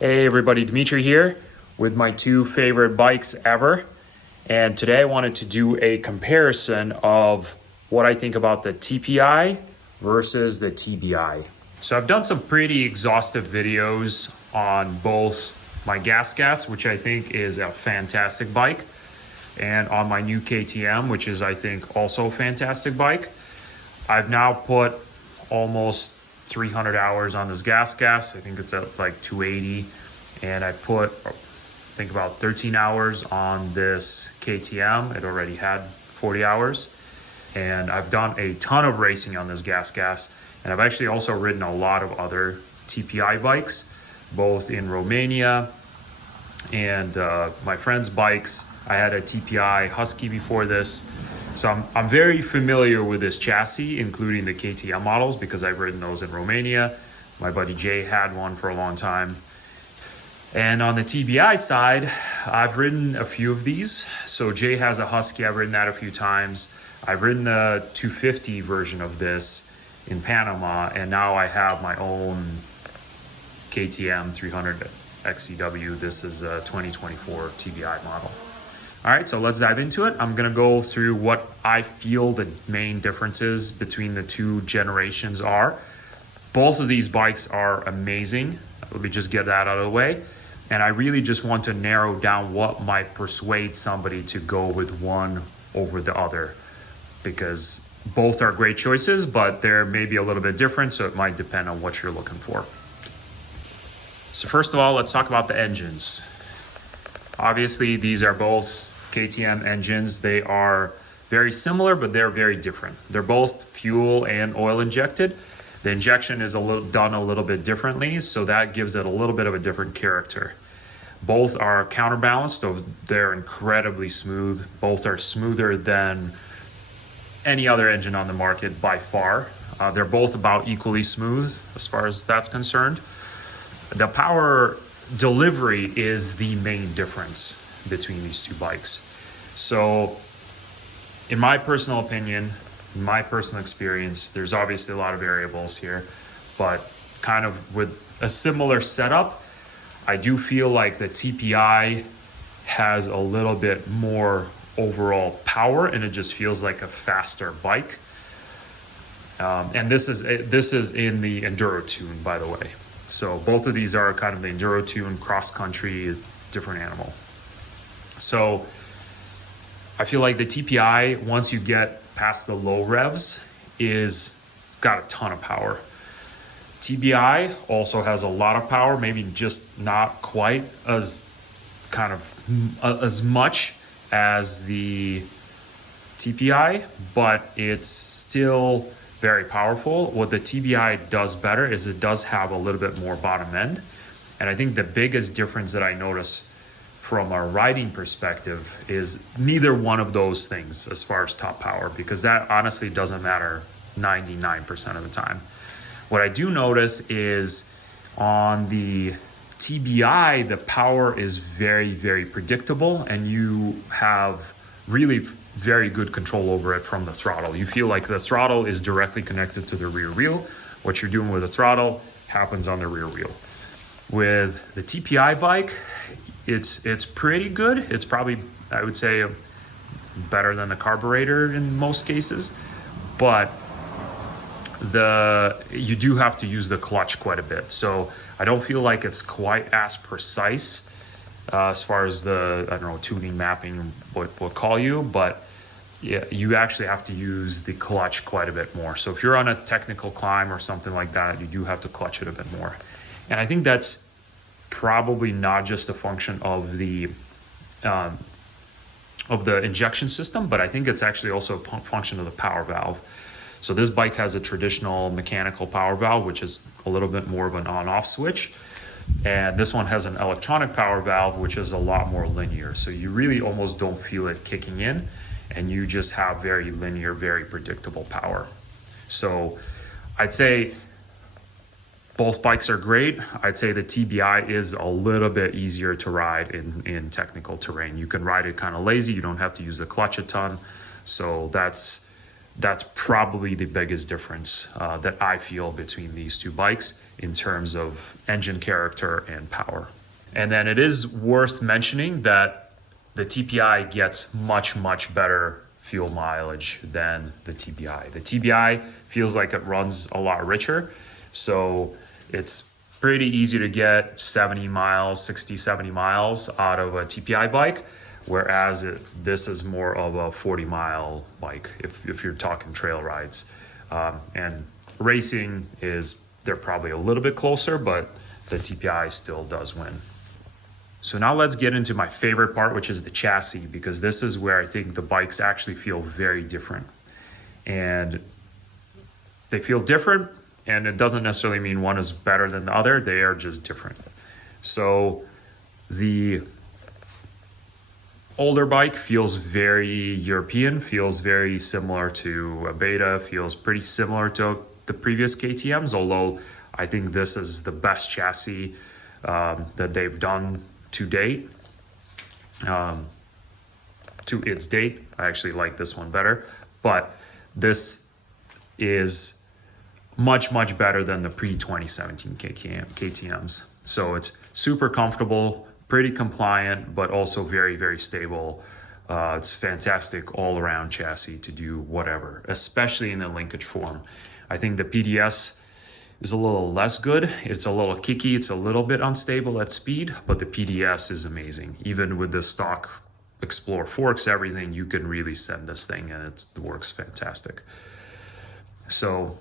Hey everybody, Dimitri here with my two favorite bikes ever. And today I wanted to do a comparison of what I think about the TPI versus the TBI. So I've done some pretty exhaustive videos on both my GasGas, which I think is a fantastic bike, and on my new KTM, which is I think also a fantastic bike. I've now put almost 300 hours on this GasGas. I think it's at like 280. And I put, I think about 13 hours on this KTM. It already had 40 hours. And I've done a ton of racing on this GasGas. And I've actually also ridden a lot of other TPI bikes, both in Romania and my friend's bikes. I had a TPI Husky before this. So I'm very familiar with this chassis, including the KTM models, because I've ridden those in Romania. My buddy Jay had one for a long time. And on the TBI side, I've ridden a few of these. So Jay has a Husky, I've ridden that a few times. I've ridden the 250 version of this in Panama, and now I have my own KTM 300 XCW. This is a 2024 TBI model. All right, so let's dive into it. I'm gonna go through what I feel the main differences between the two generations are. Both of these bikes are amazing. Let me just get that out of the way. And I really just want to narrow down what might persuade somebody to go with one over the other, because both are great choices, but they're maybe a little bit different, so it might depend on what you're looking for. So first of all, let's talk about the engines. Obviously, these are both KTM engines. They are very similar, but they're very different. They're both fuel and oil injected. The injection is done a little bit differently, so that gives it a little bit of a different character. Both are counterbalanced, so they're incredibly smooth. Both are smoother than any other engine on the market by far. They're both about equally smooth as far as that's concerned. The power delivery is the main difference between these two bikes. So in my personal opinion, in my personal experience, there's obviously a lot of variables here, but kind of with a similar setup, I do feel like the TPI has a little bit more overall power, and it just feels like a faster bike. And this is in the enduro tune, by the way. So both of these are kind of the enduro tune, cross country, different animal. So I feel like the TPI, once you get past the low revs, it's got a ton of power. TBI also has a lot of power, maybe just not quite as as much as the TPI, but it's still very powerful. What the TBI does better is it does have a little bit more bottom end. And I think the biggest difference that I notice from a riding perspective is neither one of those things as far as top power, because that honestly doesn't matter 99% of the time. What I do notice is on the TBI, the power is very, very predictable, and you have really very good control over it from the throttle. You feel like the throttle is directly connected to the rear wheel. What you're doing with the throttle happens on the rear wheel. With the TPI bike, it's pretty good. It's probably, I would say, better than the carburetor in most cases, but you do have to use the clutch quite a bit. So I don't feel like it's quite as precise as far as the, I don't know, tuning, mapping, what we'll call you, but yeah, you actually have to use the clutch quite a bit more. So if you're on a technical climb or something like that, you do have to clutch it a bit more. And I think that's probably not just a function of the injection system, but I think it's actually also a function of the power valve. So this bike has a traditional mechanical power valve, which is a little bit more of an on-off switch. And this one has an electronic power valve, which is a lot more linear. So you really almost don't feel it kicking in, and you just have very linear, very predictable power. So I'd say both bikes are great. I'd say the TBI is a little bit easier to ride in technical terrain. You can ride it kind of lazy. You don't have to use the clutch a ton. So that's that's probably the biggest difference that I feel between these two bikes in terms of engine character and power. And then it is worth mentioning that the TPI gets much, much better fuel mileage than the TBI. The TBI feels like it runs a lot richer, so it's pretty easy to get 70 miles, 60, 70 miles out of a TPI bike, whereas this is more of a 40-mile bike if you're talking trail rides. And racing they're probably a little bit closer, but the TPI still does win. So now let's get into my favorite part, which is the chassis, because this is where I think the bikes actually feel very different. And they feel different, and it doesn't necessarily mean one is better than the other. They are just different. So the older bike feels very European, feels very similar to a Beta, feels pretty similar to the previous KTMs, although I think this is the best chassis that they've done to date. To its date, I actually like this one better, but this is much, much better than the pre-2017 KTMs. So it's super comfortable, pretty compliant, but also very, very stable. It's fantastic all-around chassis to do whatever, especially in the linkage form. I think the PDS is a little less good. It's a little kicky. It's a little bit unstable at speed, but the PDS is amazing. Even with the stock Explorer forks, everything, you can really send this thing and it works fantastic. So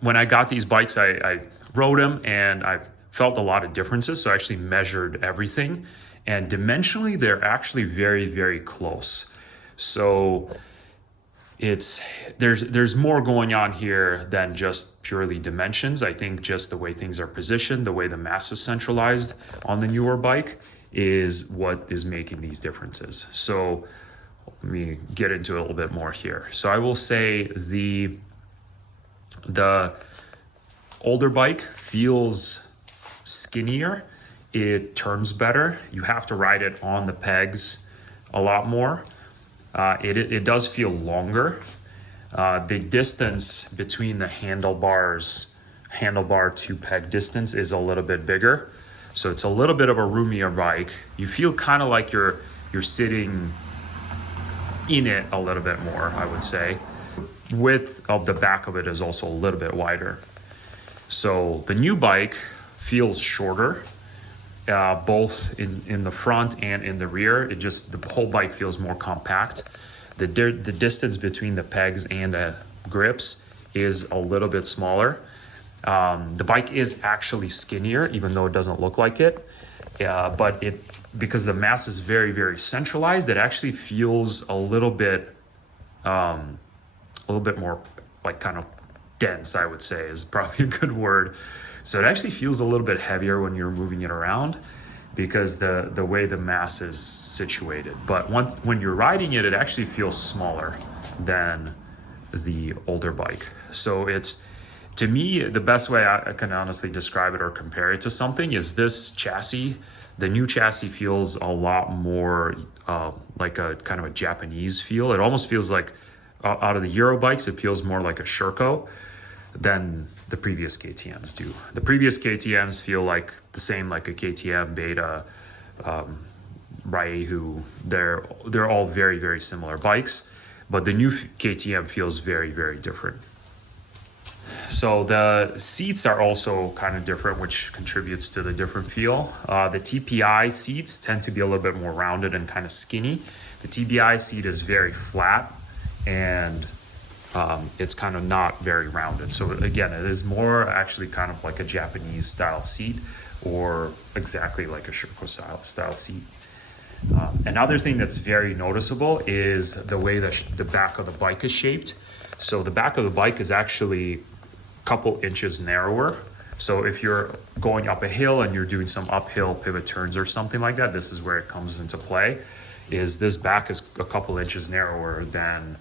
when I got these bikes, I rode them and I felt a lot of differences. So I actually measured everything, and dimensionally, they're actually very, very close. So there's more going on here than just purely dimensions. I think just the way things are positioned, the way the mass is centralized on the newer bike is what is making these differences. So let me get into it a little bit more here. So I will say the older bike feels skinnier. It turns better. You have to ride it on the pegs a lot more. It does feel longer. The distance between the handlebar to peg distance is a little bit bigger. So it's a little bit of a roomier bike. You feel kind of like you're sitting in it a little bit more, I would say. Width of the back of it is also a little bit wider. So the new bike feels shorter, both in the front and in the rear. The whole bike feels more compact. The distance between the pegs and the grips is a little bit smaller. The bike is actually skinnier, even though it doesn't look like it. But because the mass is very, very centralized, it actually feels a little bit more like kind of dense, I would say, is probably a good word. So it actually feels a little bit heavier when you're moving it around because the way the mass is situated. But when you're riding it, it actually feels smaller than the older bike. So to me, the best way I can honestly describe it or compare it to something is this chassis. The new chassis feels a lot more like a kind of a Japanese feel. It almost feels like out of the Euro bikes, it feels more like a Sherco than the previous KTMs do. The previous KTMs feel like the same, like a KTM, Beta, Raihu. They're all very, very similar bikes, but the new KTM feels very, very different. So the seats are also kind of different, which contributes to the different feel. The TPI seats tend to be a little bit more rounded and kind of skinny. The TBI seat is very flat and it's kind of not very rounded. So again, it is more actually kind of like a Japanese style seat or exactly like a Sherco style seat. Another thing that's very noticeable is the way that the back of the bike is shaped. So the back of the bike is actually a couple inches narrower. So if you're going up a hill and you're doing some uphill pivot turns or something like that, this is where it comes into play, is this back is a couple inches narrower than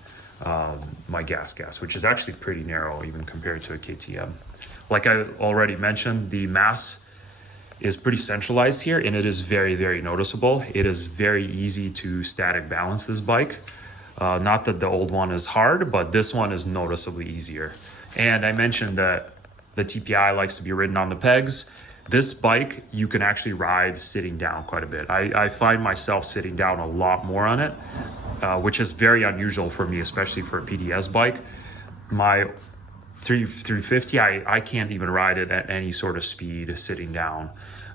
my GasGas, which is actually pretty narrow even compared to a KTM. Like I already mentioned, the mass is pretty centralized here and it is very, very noticeable. It is very easy to static balance this bike. Not that the old one is hard, but this one is noticeably easier. And I mentioned that the TPI likes to be ridden on the pegs. This bike, you can actually ride sitting down quite a bit. I find myself sitting down a lot more on it, which is very unusual for me, especially for a PDS bike. My 350, I can't even ride it at any sort of speed sitting down.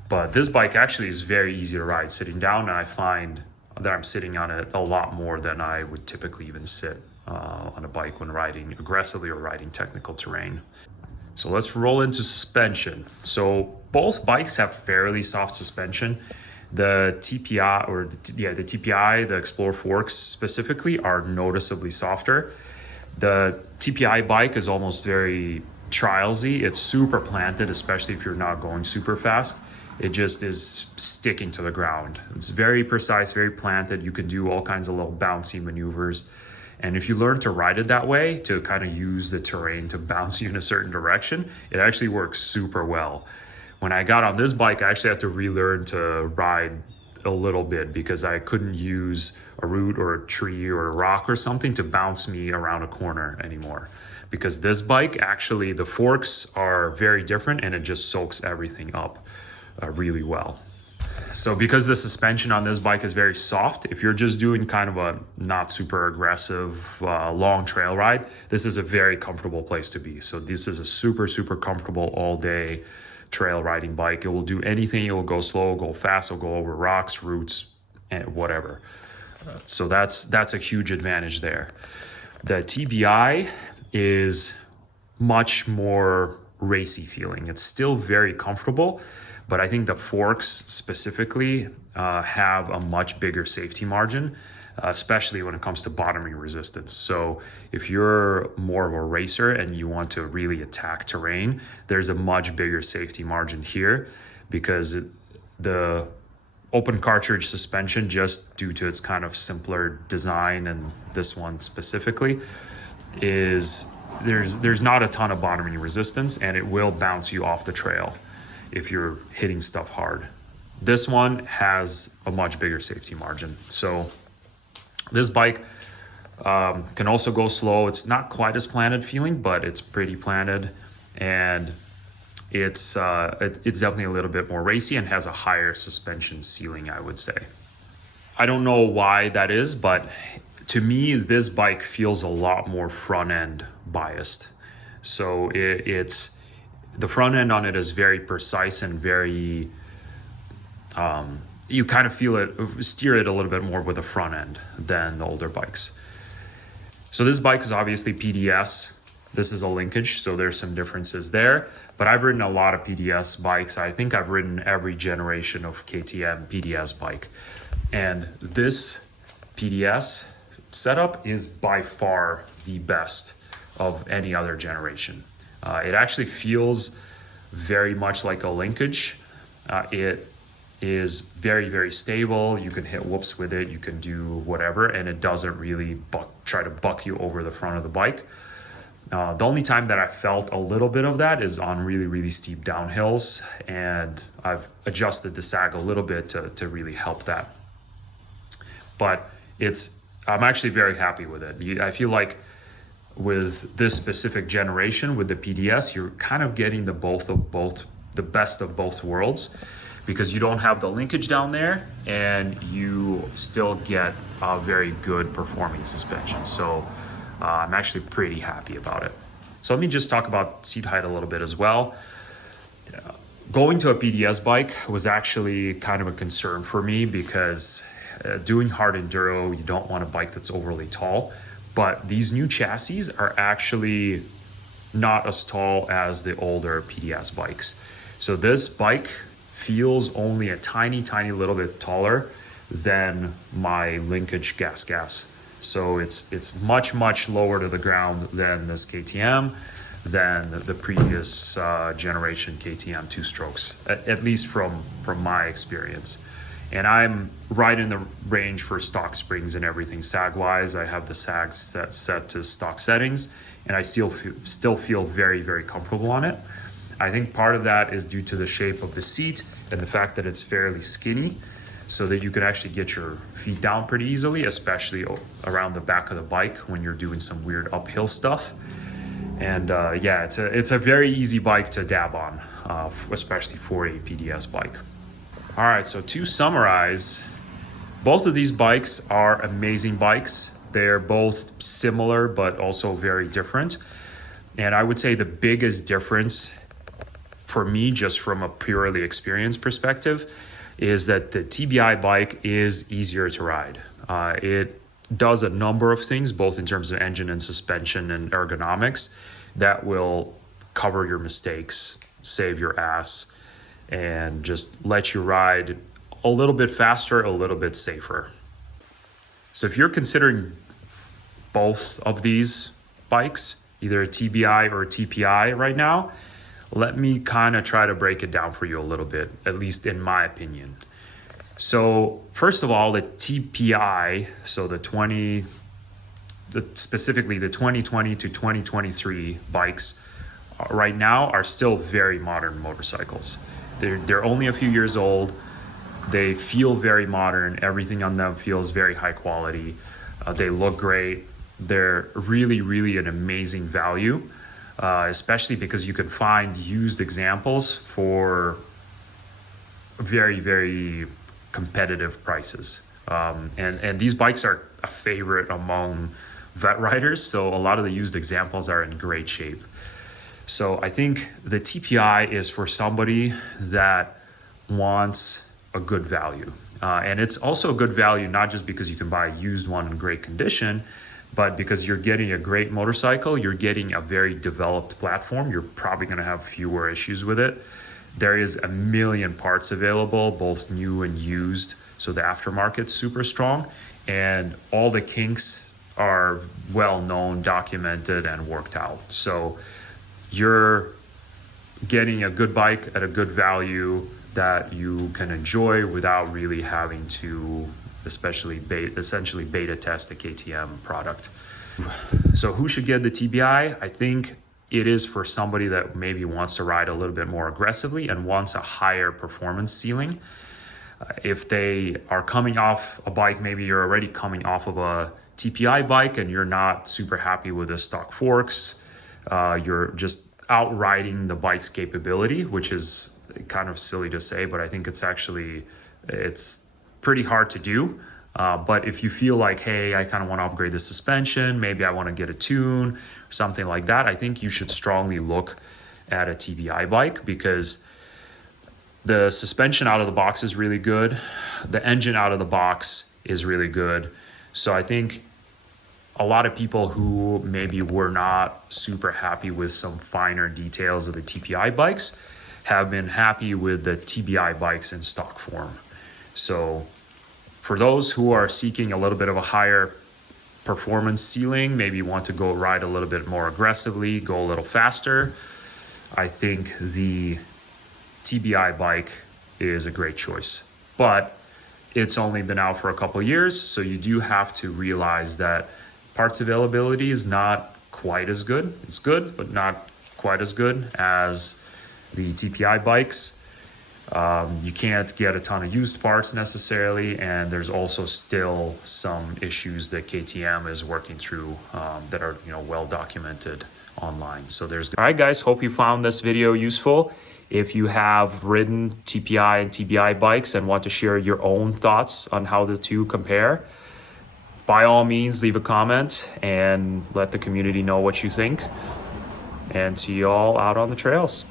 But this bike actually is very easy to ride sitting down, and I find that I'm sitting on it a lot more than I would typically even sit on a bike when riding aggressively or riding technical terrain. So let's roll into suspension. So both bikes have fairly soft suspension. The TPI, the TPI, the Explorer forks specifically, are noticeably softer. The TPI bike is almost very trialsy. It's super planted, especially if you're not going super fast. It just is sticking to the ground. It's very precise, very planted. You can do all kinds of little bouncy maneuvers. And if you learn to ride it that way, to kind of use the terrain to bounce you in a certain direction, it actually works super well. When I got on this bike, I actually had to relearn to ride a little bit because I couldn't use a root or a tree or a rock or something to bounce me around a corner anymore. Because this bike, actually, the forks are very different and it just soaks everything up really well. So because the suspension on this bike is very soft, if you're just doing kind of a not super aggressive long trail ride, this is a very comfortable place to be. So this is a super, super comfortable all day trail riding bike. It will do anything. It will go slow, go fast, it'll go over rocks, roots, and whatever. So that's a huge advantage there. The TBI is much more racy feeling. It's still very comfortable, but I think the forks specifically have a much bigger safety margin, especially when it comes to bottoming resistance. So if you're more of a racer and you want to really attack terrain, there's a much bigger safety margin here because the open cartridge suspension, just due to its kind of simpler design, and this one specifically, is there's not a ton of bottoming resistance, and it will bounce you off the trail if you're hitting stuff hard. This one has a much bigger safety margin. So this bike can also go slow. It's not quite as planted feeling, but it's pretty planted, and it's definitely a little bit more racy and has a higher suspension ceiling, I would say. I don't know why that is, but to me, this bike feels a lot more front end biased. So it's the front end on it is very precise and very, you kind of feel it, steer it a little bit more with the front end than the older bikes. So this bike is obviously PDS. This is a linkage, so there's some differences there. But I've ridden a lot of PDS bikes. I think I've ridden every generation of KTM PDS bike. And this PDS setup is by far the best of any other generation. It actually feels very much like a linkage. It is very, very stable. You can hit whoops with it, you can do whatever, and it doesn't really try to buck you over the front of the bike. The only time that I felt a little bit of that is on really, really steep downhills, and I've adjusted the sag a little bit to really help that. But I'm actually very happy with it. I feel like with this specific generation, with the PDS, you're kind of getting the best of both worlds, because you don't have the linkage down there and you still get a very good performing suspension. So I'm actually pretty happy about it. So let me just talk about seat height a little bit as well. Going to a PDS bike was actually kind of a concern for me because doing hard enduro, you don't want a bike that's overly tall. But these new chassis are actually not as tall as the older PDS bikes. So this bike feels only a tiny, tiny little bit taller than my linkage GasGas. So it's much, much lower to the ground than this KTM, than the previous generation KTM two-strokes, at least from my experience. And I'm right in the range for stock springs and everything sag-wise. I have the sags set to stock settings, and I still feel very, very comfortable on it. I think part of that is due to the shape of the seat and the fact that it's fairly skinny. so that you can actually get your feet down pretty easily, especially around the back of the bike when you're doing some weird uphill stuff. And yeah, it's a very easy bike to dab on, especially for a PDS bike. All right, so to summarize, both of these bikes are amazing bikes. They're both similar, but also very different. And I would say the biggest difference for me, just from a purely experience perspective, is that the TBI bike is easier to ride. It does a number of things, both in terms of engine and suspension and ergonomics, that will cover your mistakes, save your ass, and just let you ride a little bit faster, a little bit safer. So if you're considering both of these bikes, either a TBI or a TPI right now, let me kind of try to break it down for you a little bit, at least in my opinion. So first of all, the TPI, so specifically the 2020 to 2023 bikes right now are still very modern motorcycles. They're only a few years old. They feel very modern. Everything on them feels very high quality. They look great. They're really, really an amazing value, especially because you can find used examples for very, very competitive prices. And these bikes are a favorite among vet riders, so a lot of the used examples are in great shape. So I think the TPI is for somebody that wants a good value. And it's also a good value, not just because you can buy a used one in great condition, but because you're getting a great motorcycle, you're getting a very developed platform. You're probably gonna have fewer issues with it. There is a million parts available, both new and used. So the aftermarket's super strong, and all the kinks are well known, documented, and worked out. So you're getting a good bike at a good value that you can enjoy without really having to essentially beta test a KTM product. So who should get the TBI? I think it is for somebody that maybe wants to ride a little bit more aggressively and wants a higher performance ceiling. If they are coming off a bike, maybe you're already coming off of a TPI bike and you're not super happy with the stock forks, you're just out riding the bike's capability, which is kind of silly to say, but I think it's pretty hard to do. But if you feel like, hey, I kind of want to upgrade the suspension, maybe I want to get a tune or something like that, I think you should strongly look at a TBI bike, because the suspension out of the box is really good. The engine out of the box is really good. So I think a lot of people who maybe were not super happy with some finer details of the TPI bikes have been happy with the TBI bikes in stock form. So for those who are seeking a little bit of a higher performance ceiling, maybe want to go ride a little bit more aggressively, go a little faster, I think the TBI bike is a great choice. But it's only been out for a couple of years, so you do have to realize that parts availability is not quite as good. It's good, but not quite as good as the TPI bikes. You can't get a ton of used parts necessarily, and there's also still some issues that KTM is working through that are well documented online. So there's. All right, guys, hope you found this video useful. If you have ridden TPI and TBI bikes and want to share your own thoughts on how the two compare, by all means, leave a comment and let the community know what you think. And see you all out on the trails.